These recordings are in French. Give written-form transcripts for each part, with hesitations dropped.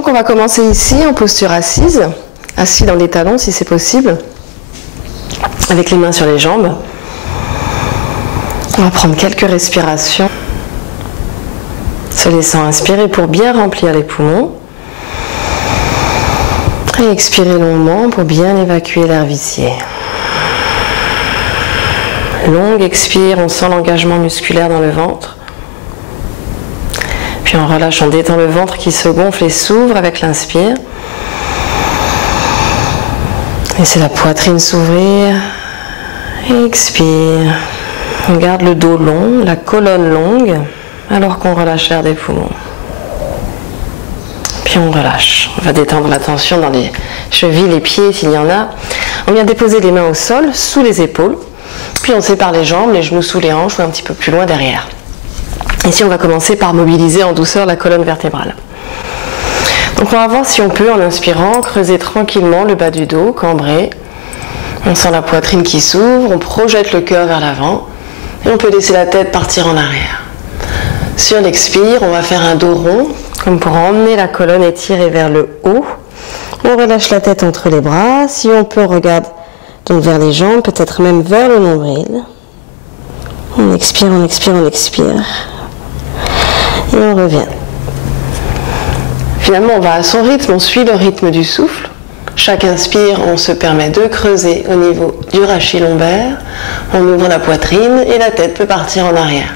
Donc on va commencer ici en posture assise, assis dans les talons si c'est possible, avec les mains sur les jambes. On va prendre quelques respirations, se laissant inspirer pour bien remplir les poumons. Et expirer longuement pour bien évacuer l'air vicié. Longue expire, on sent l'engagement musculaire dans le ventre. Puis on relâche, on détend le ventre qui se gonfle et s'ouvre avec l'inspire. Laissez la poitrine s'ouvrir. Expire. On garde le dos long, la colonne longue, alors qu'on relâche l'air des poumons. Puis on relâche. On va détendre la tension dans les chevilles, les pieds s'il y en a. On vient déposer les mains au sol, sous les épaules. Puis on sépare les jambes, les genoux sous les hanches ou un petit peu plus loin derrière. Ici on va commencer par mobiliser en douceur la colonne vertébrale. Donc on va voir si on peut, en inspirant, creuser tranquillement le bas du dos, cambré. On sent la poitrine qui s'ouvre, on projette le cœur vers l'avant. Et on peut laisser la tête partir en arrière. Sur l'expire, on va faire un dos rond, comme pour emmener la colonne étirée vers le haut. On relâche la tête entre les bras. Si on peut, on regarde donc vers les jambes, peut-être même vers le nombril. On expire, on expire, on expire. Et on revient. Finalement, on va à son rythme, on suit le rythme du souffle. Chaque inspire, on se permet de creuser au niveau du rachis lombaire. On ouvre la poitrine et la tête peut partir en arrière.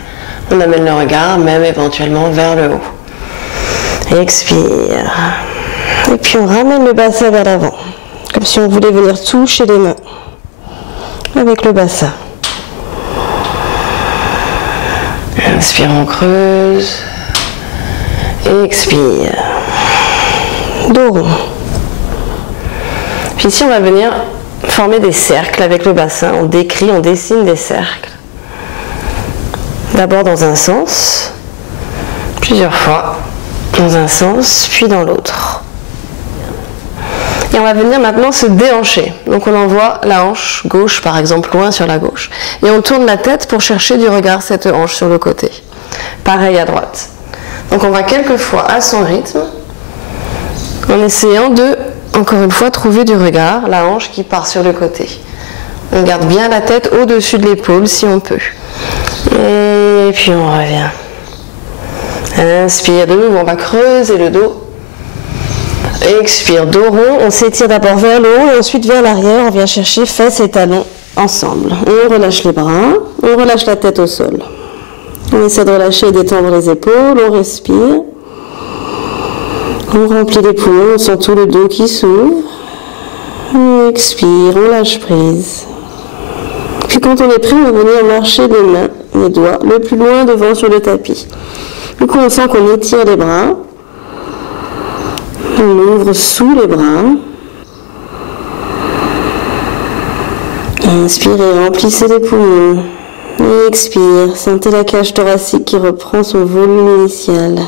On amène le regard, même éventuellement, vers le haut. Expire. Et puis on ramène le bassin vers l'avant. Comme si on voulait venir toucher les mains avec le bassin. Inspire, on creuse. Expire. Dos rond. Puis ici, on va venir former des cercles avec le bassin. On décrit, on dessine des cercles. D'abord dans un sens, plusieurs fois, dans un sens, puis dans l'autre. Et on va venir maintenant se déhancher. Donc on envoie la hanche gauche, par exemple, loin sur la gauche. Et on tourne la tête pour chercher du regard cette hanche sur le côté. Pareil à droite. Donc on va quelquefois à son rythme, en essayant de, encore une fois, trouver du regard, la hanche qui part sur le côté. On garde bien la tête au-dessus de l'épaule si on peut. Et puis on revient. Inspire de nouveau, on va creuser le dos. Expire, dos rond, on s'étire d'abord vers le haut et ensuite vers l'arrière, on vient chercher fesses et talons ensemble. On relâche les bras, on relâche la tête au sol. On essaie de relâcher et d'étendre les épaules, on respire. On remplit les poumons, on sent tout le dos qui s'ouvre. On expire, on lâche prise. Puis quand on est prêt, on va venir marcher les mains, les doigts, le plus loin devant sur le tapis. Du coup, on sent qu'on étire les bras. On ouvre sous les bras. Inspirez, remplissez les poumons. Et expire, sentez la cage thoracique qui reprend son volume initial.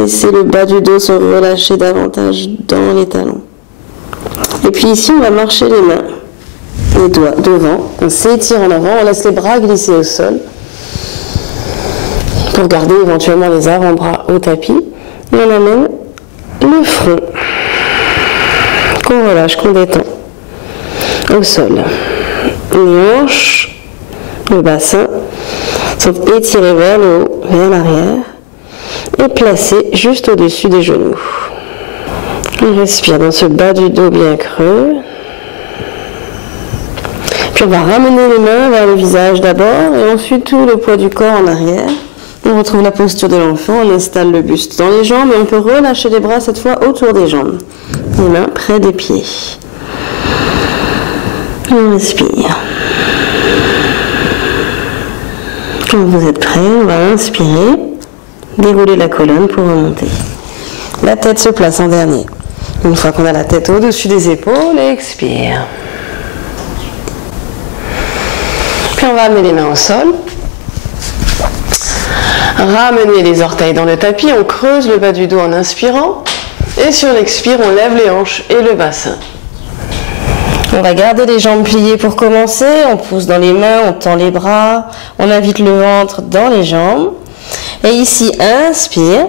Laissez le bas du dos se relâcher davantage dans les talons. Et puis ici, on va marcher les mains, les doigts devant. On s'étire en avant, on laisse les bras glisser au sol pour garder éventuellement les avant-bras au tapis. Et on amène le front qu'on relâche, qu'on détend au sol. Les hanches, le bassin sont étirés vers le haut, vers l'arrière et placés juste au-dessus des genoux. On respire dans ce bas du dos bien creux. Puis on va ramener les mains vers le visage d'abord et ensuite tout le poids du corps en arrière. On retrouve la posture de l'enfant, on installe le buste dans les jambes et on peut relâcher les bras cette fois autour des jambes. Les mains près des pieds. On respire. Quand vous êtes prêt, on va inspirer, dérouler la colonne pour remonter. La tête se place en dernier. Une fois qu'on a la tête au-dessus des épaules, expire. Puis on va amener les mains au sol. Ramener les orteils dans le tapis, on creuse le bas du dos en inspirant. Et sur l'expire, on lève les hanches et le bassin. On va garder les jambes pliées pour commencer. On pousse dans les mains, on tend les bras. On invite le ventre dans les jambes. Et ici, inspire.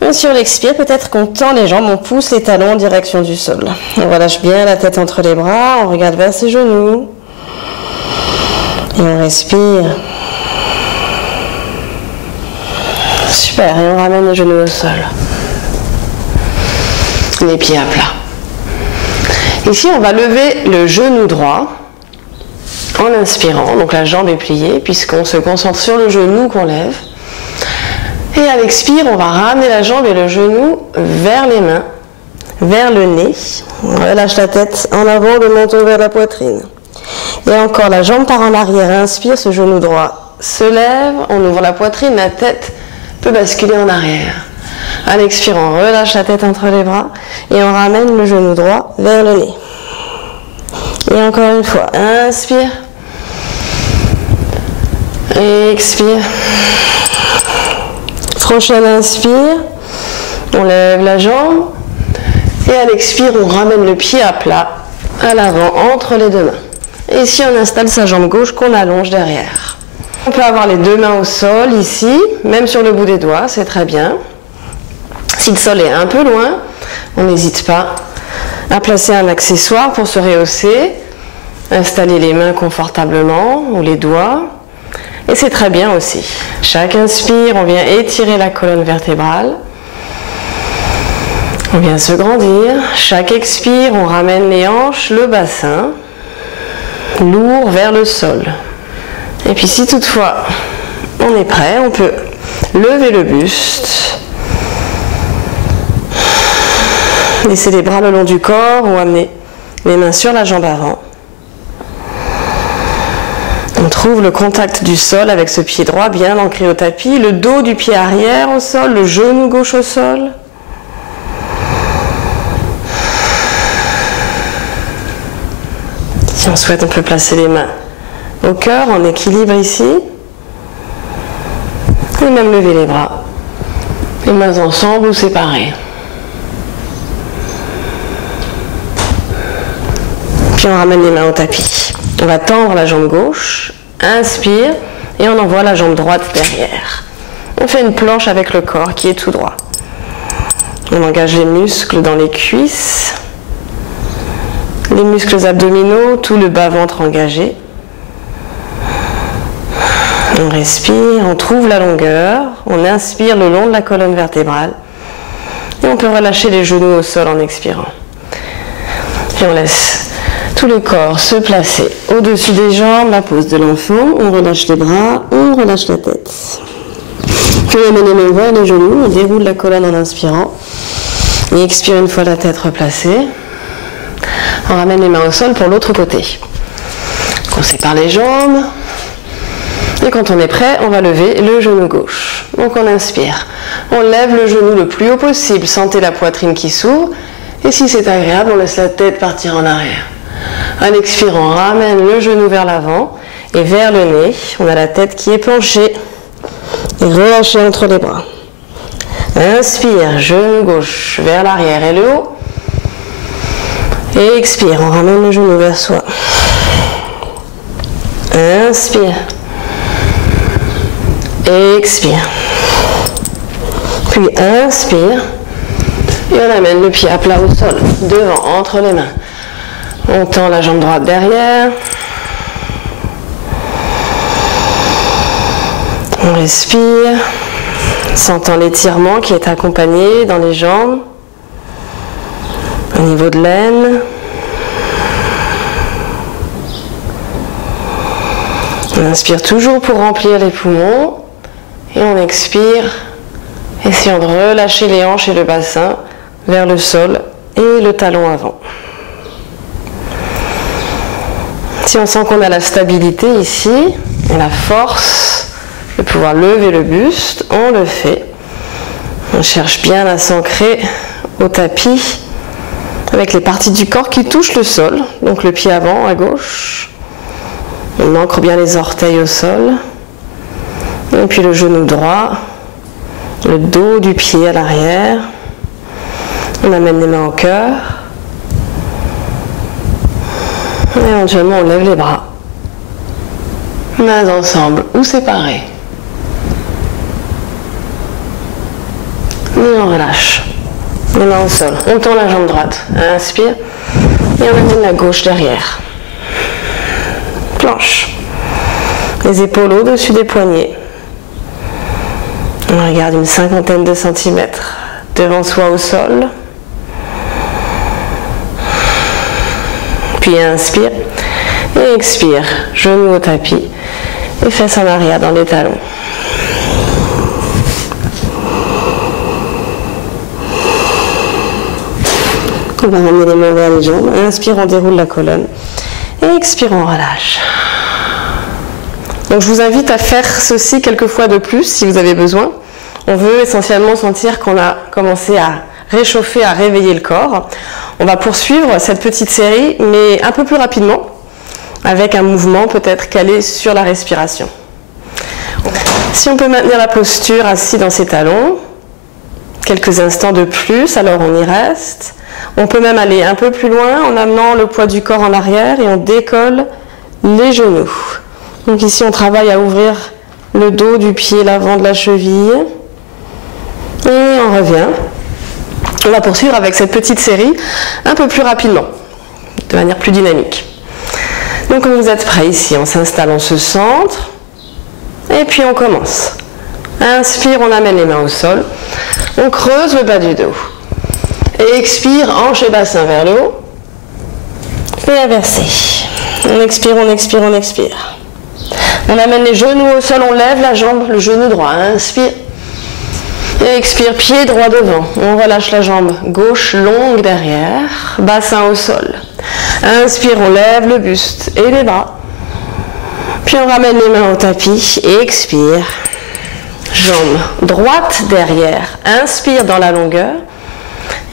Et si on expire, peut-être qu'on tend les jambes, on pousse les talons en direction du sol. On relâche bien la tête entre les bras, on regarde vers ses genoux. Et on respire. Super, et on ramène les genoux au sol. Les pieds à plat. Ici, on va lever le genou droit en inspirant. Donc la jambe est pliée puisqu'on se concentre sur le genou qu'on lève. Et à l'expire, on va ramener la jambe et le genou vers les mains, vers le nez. On relâche la tête en avant, le menton vers la poitrine. Et encore, la jambe part en arrière. Inspire, ce genou droit se lève, on ouvre la poitrine, la tête peut basculer en arrière. À l'expire, on relâche la tête entre les bras et on ramène le genou droit vers le nez. Et encore une fois, inspire. Et expire. Prochaine inspire. On lève la jambe. Et à l'expire, on ramène le pied à plat, à l'avant, entre les deux mains. Et ici, on installe sa jambe gauche qu'on allonge derrière. On peut avoir les deux mains au sol, ici, même sur le bout des doigts, c'est très bien. Si le sol est un peu loin, on n'hésite pas à placer un accessoire pour se rehausser, installer les mains confortablement, ou les doigts, et c'est très bien aussi. Chaque inspire, on vient étirer la colonne vertébrale, on vient se grandir. Chaque expire, on ramène les hanches, le bassin, lourd vers le sol. Et puis si toutefois on est prêt, on peut lever le buste, laisser les bras le long du corps ou amener les mains sur la jambe avant. On trouve le contact du sol avec ce pied droit bien ancré au tapis, le dos du pied arrière au sol, le genou gauche au sol. Si on souhaite, on peut placer les mains au cœur en équilibre ici. Et même lever les bras. Les mains ensemble ou séparées. Puis on ramène les mains au tapis. On va tendre la jambe gauche, inspire, et on envoie la jambe droite derrière. On fait une planche avec le corps qui est tout droit. On engage les muscles dans les cuisses, les muscles abdominaux, tout le bas-ventre engagé. On respire, on trouve la longueur, on inspire le long de la colonne vertébrale et on peut relâcher les genoux au sol en expirant. Et on laisse tout le corps se placer au-dessus des jambes, la pose de l'enfant, on relâche les bras, on relâche la tête. Puis on amène les mains vers les genoux, on déroule la colonne en inspirant et expire une fois la tête replacée. On ramène les mains au sol pour l'autre côté. On sépare les jambes. Et quand on est prêt, on va lever le genou gauche. Donc on inspire. On lève le genou le plus haut possible. Sentez la poitrine qui s'ouvre. Et si c'est agréable, on laisse la tête partir en arrière. À l'expire, on ramène le genou vers l'avant et vers le nez. On a la tête qui est penchée et relâchée entre les bras. Inspire, genou gauche vers l'arrière et le haut. Et expire, on ramène le genou vers soi. Inspire. Expire. Puis inspire. Et on amène le pied à plat au sol, devant, entre les mains. On tend la jambe droite derrière. On respire, sentant l'étirement qui est accompagné dans les jambes, au niveau de l'aine. On inspire toujours pour remplir les poumons. Et on expire, essayant de relâcher les hanches et le bassin vers le sol et le talon avant. Si on sent qu'on a la stabilité ici et la force de pouvoir lever le buste, on le fait. On cherche bien à s'ancrer au tapis avec les parties du corps qui touchent le sol, donc le pied avant à gauche. On ancre bien les orteils au sol. Et puis le genou droit, le dos du pied à l'arrière. On amène les mains au cœur. Et éventuellement, on lève les bras. Mains ensemble ou séparées. Et on relâche. Les mains au sol. On tend la jambe droite. Inspire. Et on amène la gauche derrière. Planche. Les épaules au-dessus des poignets. On regarde une 50aine de centimètres devant soi au sol. Puis inspire. Et expire. Genoux au tapis. Et fesses en arrière dans les talons. On va ramener les mains vers les jambes. Inspire, on déroule la colonne. Et expire, on relâche. Donc je vous invite à faire ceci quelques fois de plus si vous avez besoin. On veut essentiellement sentir qu'on a commencé à réchauffer, à réveiller le corps. On va poursuivre cette petite série, mais un peu plus rapidement, avec un mouvement peut-être calé sur la respiration. Si on peut maintenir la posture assis dans ses talons, quelques instants de plus, alors on y reste. On peut même aller un peu plus loin en amenant le poids du corps en arrière et on décolle les genoux. Donc ici on travaille à ouvrir le dos du pied, l'avant de la cheville. Et on revient. On va poursuivre avec cette petite série un peu plus rapidement, de manière plus dynamique. Donc quand vous êtes prêts ici, on s'installe, on se centre. Et puis on commence. Inspire, on amène les mains au sol. On creuse le bas du dos. Et expire, hanche et bassin vers le haut. Et inversé. On expire, on expire, on expire. On amène les genoux au sol, on lève la jambe, le genou droit. Inspire. Et expire, pied droit devant. On relâche la jambe gauche longue derrière. Bassin au sol. Inspire, on lève le buste et les bras. Puis on ramène les mains au tapis et expire. Jambe droite derrière. Inspire dans la longueur.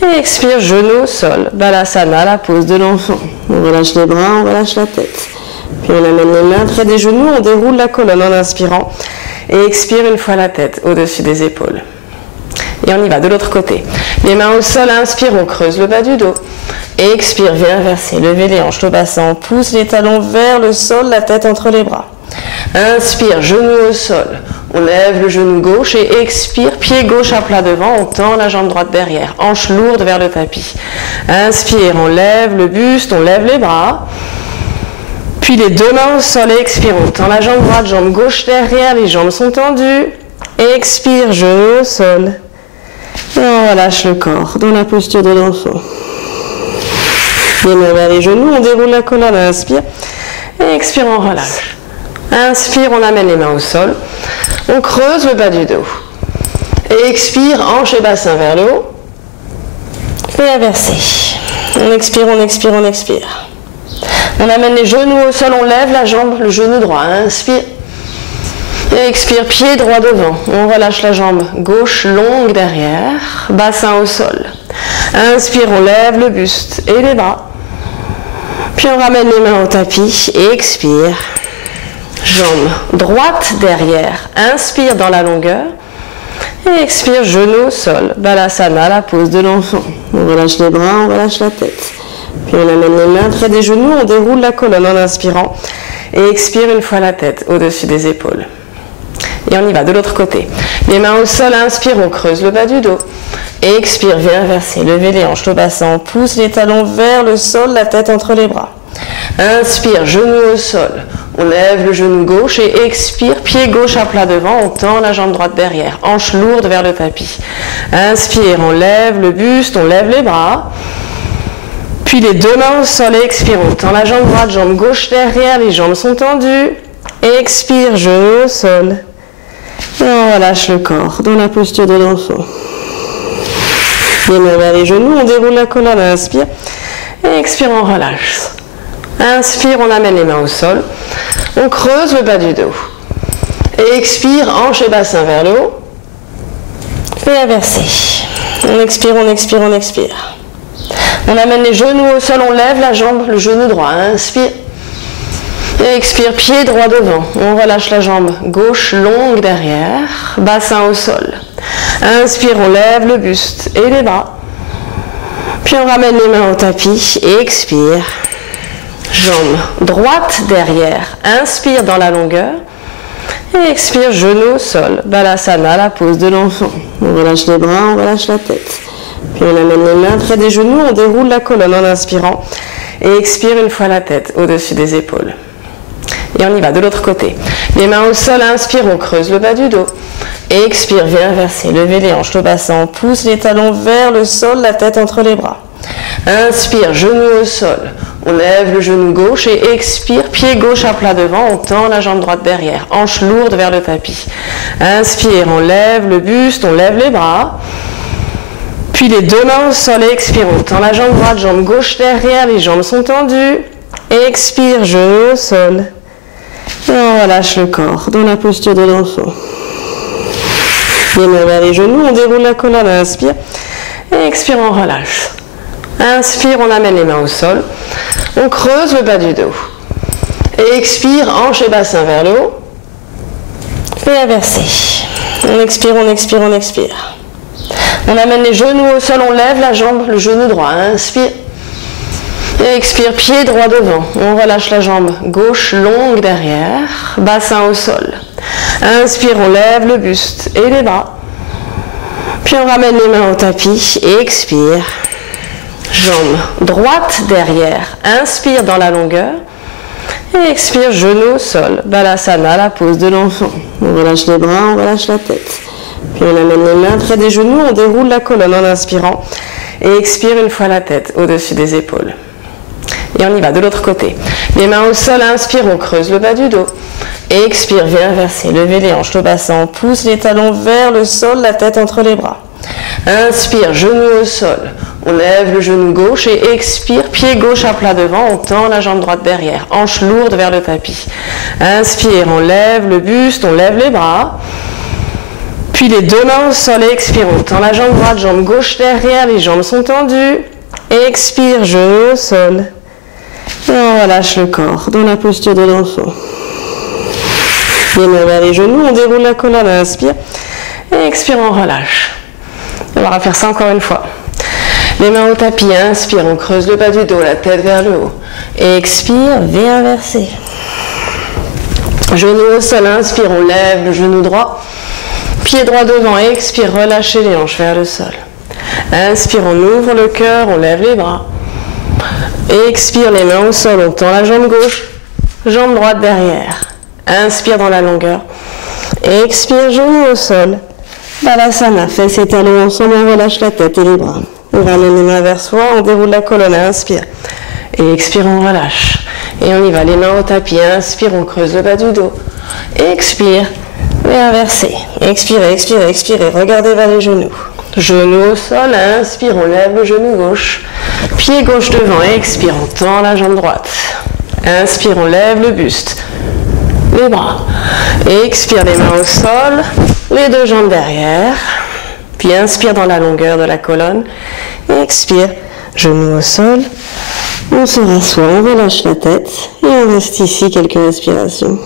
Et expire, genou au sol. Balasana, la pose de l'enfant. On relâche les bras, on relâche la tête. Puis on amène les mains près des genoux, on déroule la colonne en inspirant. Et expire une fois la tête au-dessus des épaules. Et on y va de l'autre côté. Les mains au sol, inspire, on creuse le bas du dos. Et expire, viens inverser. Levez les hanches, le bassin, on pousse les talons vers le sol, la tête entre les bras. Inspire, genou au sol. On lève le genou gauche et expire, pied gauche à plat devant, on tend la jambe droite derrière, hanche lourde vers le tapis. Inspire, on lève le buste, on lève les bras. Puis les deux mains au sol et expire, on tend la jambe droite, jambe gauche derrière, les jambes sont tendues. Expire, genou au sol. Et on relâche le corps dans la posture de l'enfant. Les mains vers les genoux, on déroule la colonne, inspire. Et expire, on relâche. Inspire, on amène les mains au sol. On creuse le bas du dos. Et expire, hanche et bassin vers le haut. Et inversé. On expire, on expire, on expire. On amène les genoux au sol, on lève la jambe, le genou droit. Inspire. Et expire, pied droit devant. On relâche la jambe gauche longue derrière. Bassin au sol. Inspire, on lève le buste et les bras. Puis on ramène les mains au tapis et expire. Jambe droite derrière. Inspire dans la longueur. Et expire, genou au sol. Balasana, la pose de l'enfant. On relâche les bras, on relâche la tête. Puis on amène les mains près des genoux, on déroule la colonne en inspirant. Et expire une fois la tête au-dessus des épaules. Et on y va de l'autre côté. Les mains au sol, inspire, on creuse le bas du dos. Et expire, viens inverser. Levez les hanches, le bassin, on pousse les talons vers le sol, la tête entre les bras. Inspire, genou au sol. On lève le genou gauche et expire, pied gauche à plat devant, on tend la jambe droite derrière, hanche lourde vers le tapis. Inspire, on lève le buste, on lève les bras. Puis les deux mains au sol et expire, on tend la jambe droite, jambe gauche derrière, les jambes sont tendues. Expire, genou au sol. Et on relâche le corps dans la posture de l'enfant. Les mains vers les genoux, on déroule la colonne, inspire. Et expire, on relâche. Inspire, on amène les mains au sol. On creuse le bas du dos. Et expire, hanche et bassin vers le haut. Et inversé. On expire, on expire, on expire. On amène les genoux au sol, on lève la jambe, le genou droit. Inspire. Et expire, pied droit devant. On relâche la jambe gauche longue derrière. Bassin au sol. Inspire, on lève le buste et les bras. Puis on ramène les mains au tapis et expire. Jambe droite derrière. Inspire dans la longueur. Et expire, genou au sol. Balasana, la pose de l'enfant. On relâche les bras, on relâche la tête. Puis on amène les mains près des genoux, on déroule la colonne en inspirant. Et expire une fois la tête au-dessus des épaules. Et on y va de l'autre côté. Les mains au sol, inspire, on creuse le bas du dos. Et expire, viens inverser, levez les hanches, le bassin, on pousse les talons vers le sol, la tête entre les bras. Inspire, genou au sol, on lève le genou gauche et expire, pied gauche à plat devant, on tend la jambe droite derrière, hanche lourde vers le tapis. Inspire, on lève le buste, on lève les bras. Puis les deux mains au sol et expire, on tend la jambe droite, jambe gauche derrière, les jambes sont tendues. Expire, genou au sol. Et on relâche le corps dans la posture de l'enfant. Les mains vers les genoux, on déroule la colonne, inspire. Et expire, on relâche. Inspire, on amène les mains au sol. On creuse le bas du dos. Et expire, hanche et bassin vers le haut. Et inversé. On expire, on expire, on expire. On amène les genoux au sol, on lève la jambe, le genou droit. Inspire. Et expire, pied droit devant. On relâche la jambe gauche longue derrière. Bassin au sol. Inspire, on lève le buste et les bras. Puis on ramène les mains au tapis et expire. Jambe droite derrière. Inspire dans la longueur. Et expire, genou au sol. Balasana, la pose de l'enfant. On relâche les bras, on relâche la tête. Puis on amène les mains près des genoux, on déroule la colonne en inspirant. Et expire une fois la tête au-dessus des épaules. Et on y va de l'autre côté. Les mains au sol, inspire, on creuse le bas du dos. Et expire, viens inverser, levez les hanches, le bassin, on pousse les talons vers le sol, la tête entre les bras. Inspire, genou au sol, on lève le genou gauche et expire, pied gauche à plat devant, on tend la jambe droite derrière, hanche lourde vers le tapis. Inspire, on lève le buste, on lève les bras. Puis les deux mains au sol et expire, on tend la jambe droite, jambe gauche derrière, les jambes sont tendues. Expire, genou au sol. Et on relâche le corps dans la posture de l'enfant. Les mains vers les genoux, on déroule la colonne, inspire. Et expire, on relâche. On va refaire ça encore une fois. Les mains au tapis, inspire, on creuse le bas du dos, la tête vers le haut. Et expire, viens inverser. Genou au sol, inspire, on lève le genou droit. Pied droit devant, expire, relâchez les hanches vers le sol. Inspire, on ouvre le cœur, on lève les bras. Expire, les mains au sol, on tend la jambe gauche, jambe droite derrière. Inspire dans la longueur. Expire, genou au sol. Balasana, fesses et talons ensemble, on relâche la tête et les bras. On ramène les mains vers soi, on déroule la colonne, inspire. Et expire, on relâche. Et on y va, les mains au tapis, inspire, on creuse le bas du dos. Expire, et inverser. Expirez, expirez, expirez, regardez vers les genoux. Genou au sol, inspire, on lève le genou gauche. Pied gauche devant, expire, on tend la jambe droite. Inspire, on lève le buste. Les bras. Expire, les mains au sol, les deux jambes derrière. Puis inspire dans la longueur de la colonne. Expire, genou au sol. On se rassoit, on relâche la tête et on reste ici quelques respirations.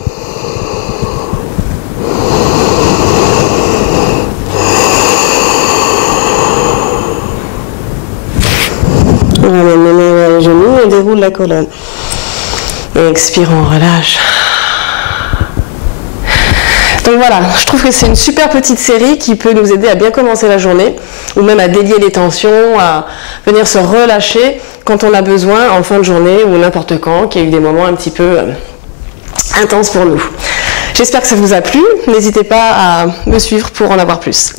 On ramène les mains vers les genoux, on déroule la colonne. Expire, on relâche. Donc voilà, je trouve que c'est une super petite série qui peut nous aider à bien commencer la journée, ou même à délier les tensions, à venir se relâcher quand on a besoin en fin de journée ou n'importe quand, qu'il y a eu des moments un petit peu intenses pour nous. J'espère que ça vous a plu, n'hésitez pas à me suivre pour en avoir plus.